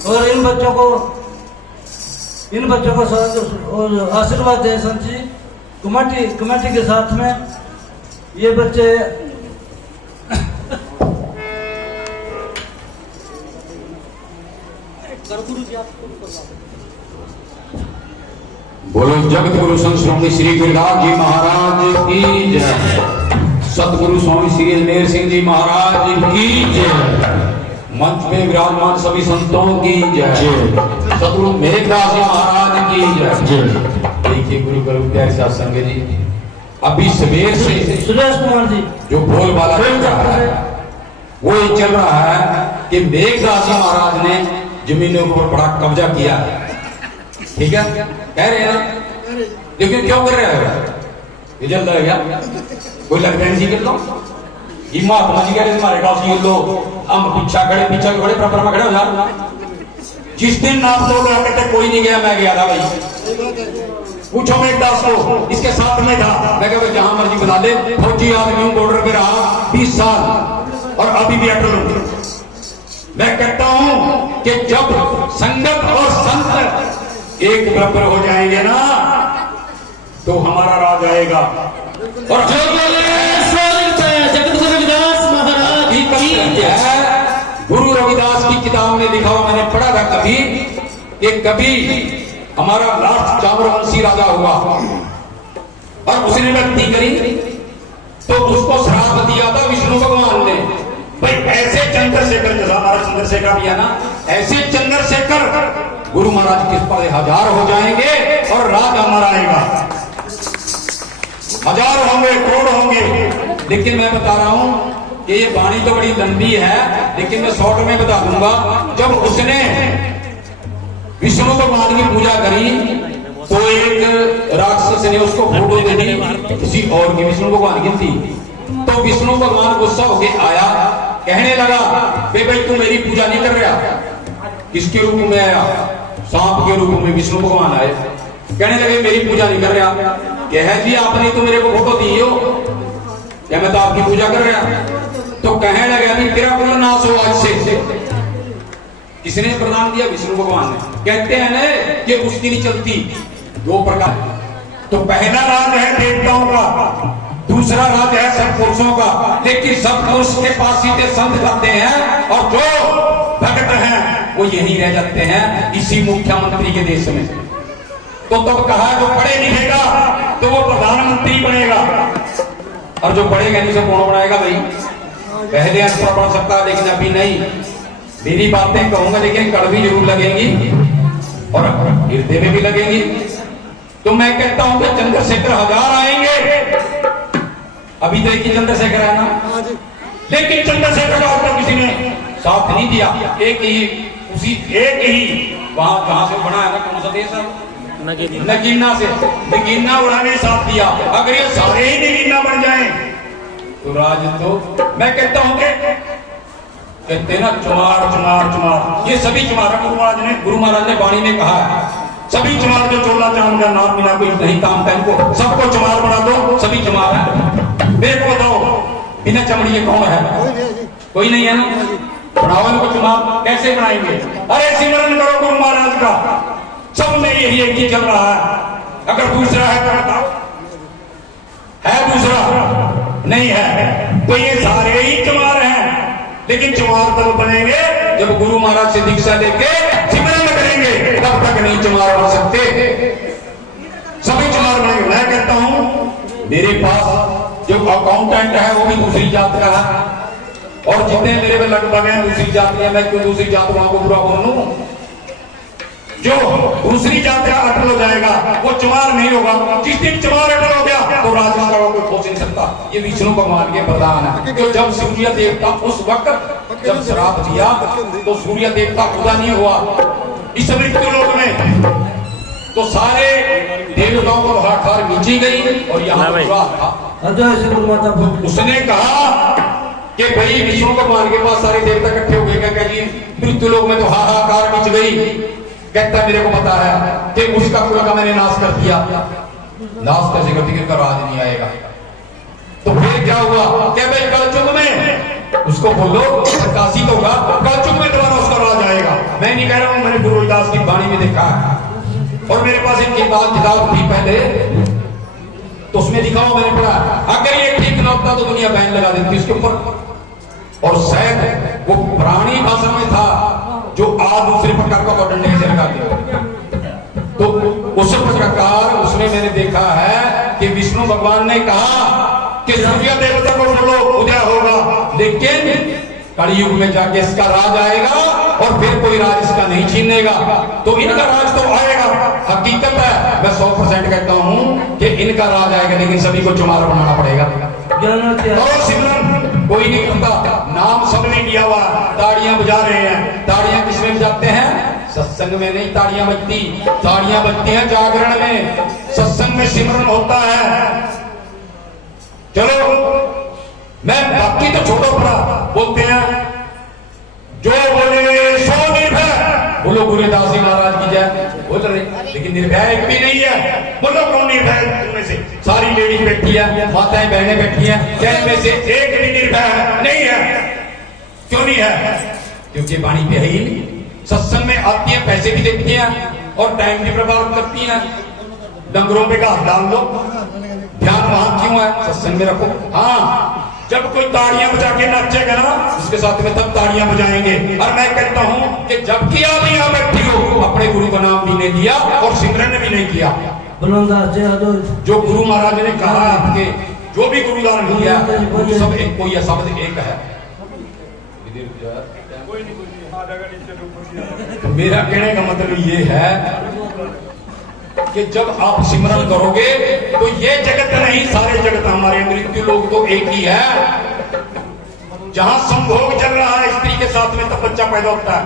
और इन बच्चों को आशीर्वाद दे संत जी। कमेटी के साथ में ये बच्चे बोलो जगत गुरु संत स्वामी श्री गुरुदास जी महाराज की जय। सतगुरु स्वामी श्री अजमेर सिंह जी महाराज की जय। मंच पे विराजमान सभी संतों की जय। सतगुरु मेघदास जी महाराज की जय। देखिए गुरु गुरु प्यारे साथ संगत जी, अभी सवेर से सुरेश कुमार जी जो बोलबाला चल रहा है वो ये चल रहा है कि मेघदास जी महाराज ने जमीनों पर बड़ा कब्जा किया है। ठीक है, कह रहे हैं ना, लेकिन क्यों कर रहे हैं? ये जल रहा है, कोई लगता है कर लो। ये महात्मा जी कह रहे हमारे गाँव से लो, हम पीछा खड़े बराबर में खड़े हो जा। जिस दिन नाम तो लोग कहते कोई नहीं गया, मैं गया था भाई। पूछो मेघदास को, इसके साथ में था। मैं कहा जहां मर्जी बुला ले, फौजी आदमी हूं, बॉर्डर पे रहा 20 साल और अभी भी अटल हूं। मैं कहता हूं कि जब संगत और संत एक बराबर हो जाएंगे ना तो हमारा राज आएगा। और जो जगत गुरु रविदास महाराज की है, गुरु रविदास की किताब में लिखा हुआ मैंने पढ़ा था कभी कि कभी हमारा लास्ट चामरवंशी राजा हुआ और उसने गलती करी तो उसको श्राप दिया था विष्णु भगवान ने, भाई ऐसे चंद्रशेखर, जैसा हमारा चंद्रशेखर भी है ना, ऐसे चंद्रशेखर गुरु महाराज किस पर 1000 हो जाएंगे और राज हमारा आएगा। 1000 होंगे, करोड़ होंगे। लेकिन मैं बता रहा हूं कि ये वाणी तो बड़ी लंबी है, लेकिन मैं शॉर्ट में बता दूंगा। जब उसने विष्णु भगवान की पूजा करी तो एक राक्षस ने उसको फोटो दे दी किसी और की, विष्णु भगवान की थी। तो विष्णु भगवान गुस्सा होके आया, कहने लगा भाई तू मेरी पूजा नहीं कर रहा। किसके रूप में आया? सांप के रूप में विष्णु भगवान आए। कहने लगे मेरी पूजा नहीं कर रहा। कह जी आपने तो मेरे को फोटो दी हो, क्या मैं तो आपकी पूजा कर रहा? तो कहने लगे अभी तेरा पूरा नाश हो आज से। किसने प्रदान दिया? विष्णु भगवान ने। कहते हैं ना कि उसकी नहीं चलती 2 प्रकार। तो पहला राज है देवताओं का, दूसरा राज है सत्पुरुषों का। लेकिन सत्पुरुष के पास सीधे संत करते हैं और जो भक्त हैं वो यही रह जाते हैं इसी मुख्यमंत्री के देश में। तो तब कहा जो पढ़े लिखेगा तो वो प्रधानमंत्री बनेगा, और जो पढ़ेगा नहीं से कौन बनाएगा भाई? पहले अनपढ़ पढ़ सकता है लेकिन अभी नहीं। मेरी बातें कहूंगा लेकिन कड़वी जरूर लगेंगी और हृदय में भी लगेंगी। तो मैं कहता हूं कि चंद्रशेखर 1000 आएंगे। अभी तो एक ही चंद्रशेखर है ना, लेकिन चंद्रशेखर का तो किसी ने साथ नहीं दिया। एक ही वहां जहां से बना है ना, कौन सा देश है? नगीना से। नगीना उड़ाने साथ दिया। अगर ये सारे ही नगीना बन जाएं तो राज तो मैं कहता हूं कि कहते ना चुमार ये सभी चुमार गुरु महाराज ने वाणी में कहा है, सभी चुमार जो चोला चांद का नाम बिना कोई नहीं काम का, इनको सबको चुमार बना दो, सभी चुमार है। मेरे को बताओ बिना चमड़ी ये कौन है? कोई नहीं है ना। बनाओ इनको चुमार। कैसे बनाएंगे? अरे सिमरन करो गुरु महाराज का। सब में यही एक ही चल रहा है। अगर दूसरा है तो बताओ, है दूसरा? नहीं है। तो ये सारे ही चुमार हैं। लेकिन चुमार तब बनेंगे जब गुरु महाराज से दीक्षा लेके सिमरन करेंगे, तब तक नहीं चुमार बन सकते। सभी चुमार बनेंगे। मैं कहता हूं मेरे पास जो अकाउंटेंट है वो भी दूसरी जात का है, और जितने मेरे में लगभग हैं दूसरी जात के, मैं क्यों दूसरी जात वालों को बुरा बोलूं? जो दूसरी जात का अटल हो जाएगा वो चुमार नहीं होगा। जिस दिन चुमार अटल हो गया तो राज का कोई खोज नहीं सकता। ये विष्णु भगवान के प्रधान है। तो जब सूर्य देवता उस वक्त जब श्राप दिया तो सूर्य देवता पूरा नहीं हुआ इस मृत्यु लोक में, तो सारे देवताओं को हाहाकार नीचे गई और यहाँ उसने कहा कि भाई विष्णु भगवान के पास सारे देवता इकट्ठे हो गए। क्या जी मृत्यु लोक में तो हाहाकार मच गई। कहता मेरे को बता रहा है कि उसका कुल का मैंने नाश कर दिया। नाश कैसे कर दिया? राज नहीं आएगा। तो फिर क्या हुआ? क्या भाई कलयुग में उसको बोलो काशी तो होगा, कलयुग में दोबारा उसका राज आएगा। मैं नहीं कह रहा हूं, मैंने गुरु रविदास की वाणी में देखा है और मेरे पास एक किताब थी पहले, तो उसमें दिखाओ मैंने पढ़ा, अगर ये ठीक न होता तो दुनिया बैन लगा देती उसके ऊपर। और शायद वो पुरानी भाषा में था जो आज दूसरे प्रकार का डंडे से लगा दिया। तो उस प्रकार उसमें मैंने देखा है कि विष्णु भगवान ने कहा कि सूर्य देवता को बोलो उदय होगा, लेकिन कलयुग में जाके इसका राज आएगा और फिर कोई राज इसका नहीं छीनेगा। तो इनका राज तो आएगा, हकीकत है, मैं 100% कहता हूं कि इनका राज आएगा, लेकिन सभी को चुमारा बनाना पड़ेगा। और सिमरन कोई नहीं करता, नाम सबने लिया हुआ, ताड़ियां बजा रहे हैं। ताड़ियां किसमें बजाते हैं? सत्संग में नहीं ताड़ियां बजती, ताड़ियां बजती हैं जागरण में, सत्संग में सिमरन होता है। चलो मैं बाकी तो छोड़ो, पड़ा बोलते हैं जो बोले सो निर्भय, बोलो गुरु रविदास जी महाराज की जय, बोल रहे, लेकिन निर्भय एक भी नहीं है। बोलो कौन निर्भय उनमें से? सारी लेडीज बैठी है, माताएं बहनें बैठी हैं, क्या इनमें से एक भी निर्भय नहीं है? क्यों नहीं है? क्योंकि वाणी पे है ही नहीं। सत्संग में आती है, पैसे भी देती हैं और टाइम भी बर्बाद करती हैं। डंगरों पे घास डाल दो, ध्यान वहां क्यों है? सत्संग में रखो। हाँ, जब कोई ताड़ियां बजा के नाचेगा ना उसके साथ में तब ताड़ियां बजाएंगे। और मैं कहता हूं कि जबकि आप यहां बैठी हो, अपने गुरु का नाम भी नहीं दिया और सिमरन भी नहीं किया। जो गुरु महाराज ने कहा आपके, जो भी गुरुदान किया, गुरु सब एक, कोई शब्द एक है। तो मेरा कहने का मतलब ये है कि जब आप सिमरन करोगे तो ये जगत नहीं, सारे जगत हमारे मृत्यु लोग तो एक ही है। जहां संभोग चल रहा है स्त्री के साथ में तब बच्चा पैदा होता है,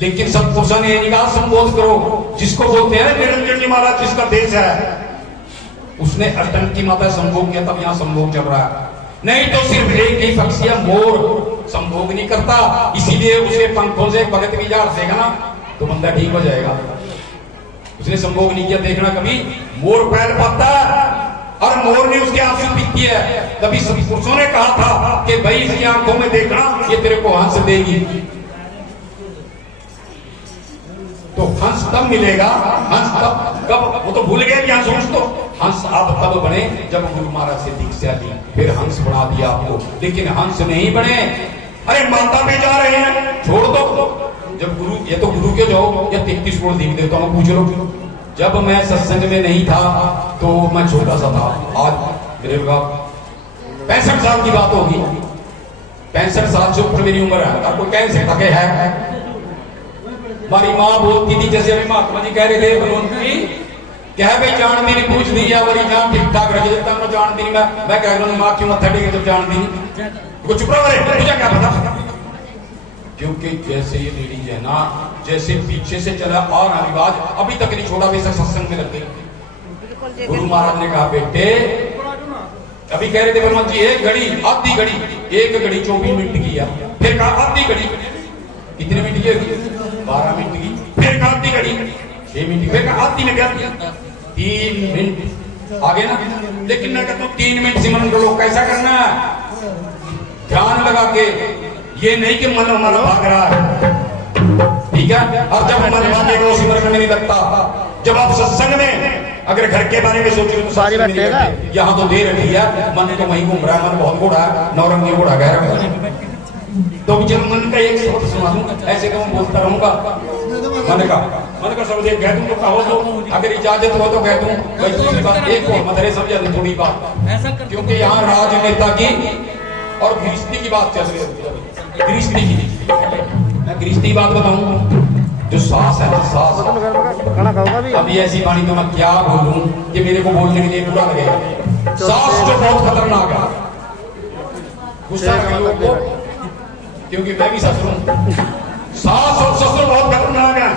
लेकिन सत्पुरुषों ने ये कहा संबोध करो, जिसको बोलते हैं निरंजन जी महाराज जिसका देश है, उसने अष्टम की माता संभोग किया, तब यहां संभोग चल रहा है। नहीं तो सिर्फ एक ही पक्षी मोर संभोग नहीं करता, इसीलिए उसके पंखों से भगत भी झाड़ देगा ना तो बंदा ठीक हो जाएगा। उसने संभोग नहीं किया, देखना कभी मोर पैर पाता है और मोर ने उसकी आंसू पीती है। कभी सभी पुरुषों ने कहा था कि भाई इसकी आंखों में देखना, ये तेरे को हंस देगी। तो हंस तब मिलेगा, हंस तब कब? वो तो भूल गए कि हंस तो हंस आप तब बने जब गुरु महाराज से दीक्षा ली, फिर हंस बना दिया आपको, लेकिन हंस नहीं बने। अरे माता पे जा रहे हैं, छोड़ दो। जब गुरु, ये तो गुरु के जाओ या 33 करोड़ देवी देवताओं को पूछ लो। जब मैं सत्संग में नहीं था तो मैं छोटा सा था, आज मेरे 65 साल की बात होगी, 65 साल से ऊपर मेरी उम्र है। कोई कह सकता कि है? हमारी माँ बोलती थी, जैसे अभी महात्मा जी कह रहे थे बलवंत जी, क्या भाई जानती नहीं, पूछ दी या बड़ी जान ठीक ठाक रख देता मैं जानती नहीं। मैं कह रहा हूँ माँ क्यों मत्था टेके जब जानती नहीं, चुप रहो, मुझे क्या पता। क्योंकि जैसे ये लेडीज है ना, जैसे पीछे से चला और रिवाज अभी तक नहीं छोड़ा, वैसे सत्संग में लग गई। गुरु महाराज ने कहा बेटे, अभी कह रहे थे बलवंत जी एक घड़ी, आधी घड़ी, एक घड़ी 24 मिनट की है, फिर कहा आधी घड़ी कितने मिनट की होगी? 12 मिनट की, फिर कहा आधी घड़ी 6 मिनट, फिर कहा आधी में क्या 3 मिनट आगे ना। लेकिन मैं कहता हूँ 3 मिनट सिमरन करो। कैसा करना है? ध्यान लगा के, ये नहीं कि मन हमारा भाग रहा है, ठीक है? और जब मन भागेगा सिमरन में नहीं लगता। जब आप सत्संग में अगर घर के बारे में सोच रहे हो तो यहाँ तो देर रही है, मन तो वहीं घूम रहा है, मन बहुत घोड़ा है, नौरंगी घोड़ा कह रहा है। तो जब मन का एक शब्द सुना दूं, ऐसे तो मैं बोलता रहूंगा। मन का शब्द एक कह दूं तो कहो, तो अगर इजाजत हो तो कह दूं। भाई दूसरी बात एक को मत समझा दे थोड़ी बात, क्योंकि यहाँ राजनेता की और गृहस्थी की बात चल रही है। गृहस्थी की, मैं गृहस्थी बात बताऊं, जो सास है, सास अभी ऐसी वाणी तो मैं क्या बोलूं कि मेरे को बोलने के लिए बुरा लगेगा। सास जो बहुत खतरनाक है, गुस्सा लोगों को, क्योंकि मैं भी ससुर हूं। सास और ससुर बहुत खतरनाक है।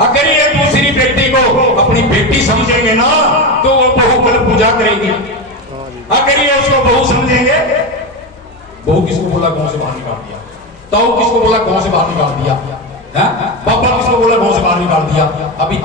अगर ये दूसरी बेटी को अपनी बेटी समझेंगे ना तो वो बहू कल पूजा करेगी। अगर ये उसको बहू समझेंगे, बहू किसको बोला गांव से बाहर निकाल दिया, ताऊ किसको बोला गांव से बाहर निकाल दिया, पापा किसको बोला गांव से बाहर निकाल दिया। अभी